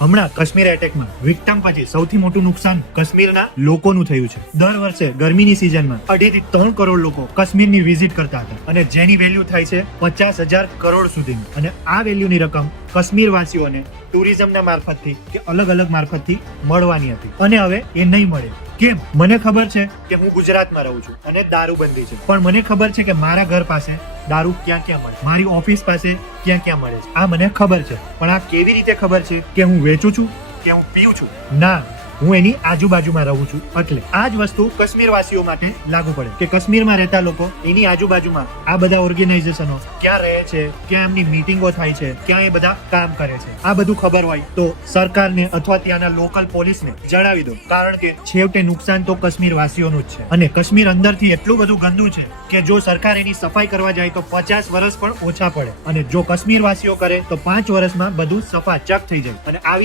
હમણાં કાશ્મીર એટેકમાં વિક્ટમ પછી સૌથી મોટું નુકસાન કાશ્મીરના લોકોનું થયું છે. દર વર્ષે ગરમીની સિઝનમાં 2.5 થી 3 કરોડ લોકો કાશ્મીરની વિઝિટ કરતા હતા અને જેની વેલ્યુ થાય છે 50,000 કરોડ સુધીની. અને આ વેલ્યુની રકમ કાશ્મીર વાસીઓને ટુરિઝમના મારફતથી કે અલગ અલગ મારફતથી મળવાની હતી અને હવે એ નહીં મળે. કેમ? મને ખબર છે કે હું ગુજરાતમાં રહું છું અને દારૂબંધી છે, પણ મને ખબર છે કે મારા ઘર પાસે દારૂ ક્યાં ક્યાં મળે, મારી ઓફિસ પાસે ક્યાં ક્યાં મળે છે. આ મને ખબર છે, પણ આ કેવી રીતે ખબર છે કે હું વેચું છું કે હું પીઉં છું? ના, હું એની આજુબાજુમાં રહું છું. એટલે આ જ વસ્તુ કાશ્મીર વાસીઓ માટે લાગુ પડે કે કાશ્મીરમાં રહેતા લોકો એની આજુબાજુમાં આ બધા ઓર્ગેનાઇઝેશનો ક્યાં રહે છે, ક્યાં એમની મીટિંગો થાય છે, ક્યાં એ બધા કામ કરે છે, આ બધું ખબર હોય તો સરકારને અથવા ત્યાંના લોકલ પોલીસને જણાવી દો. કારણ કે છેવટે નુકસાન તો કાશ્મીર વાસીઓનું જ છે. અને કાશ્મીર અંદરથી એટલું બધું ગંદુ છે કે જો સરકાર એની સફાઈ કરવા જાય તો 50 વર્ષ પણ ઓછા પડે, અને જો કાશ્મીર વાસીઓ કરે તો 5 વર્ષમાં બધું સફાચક થઈ જાય. અને આવીને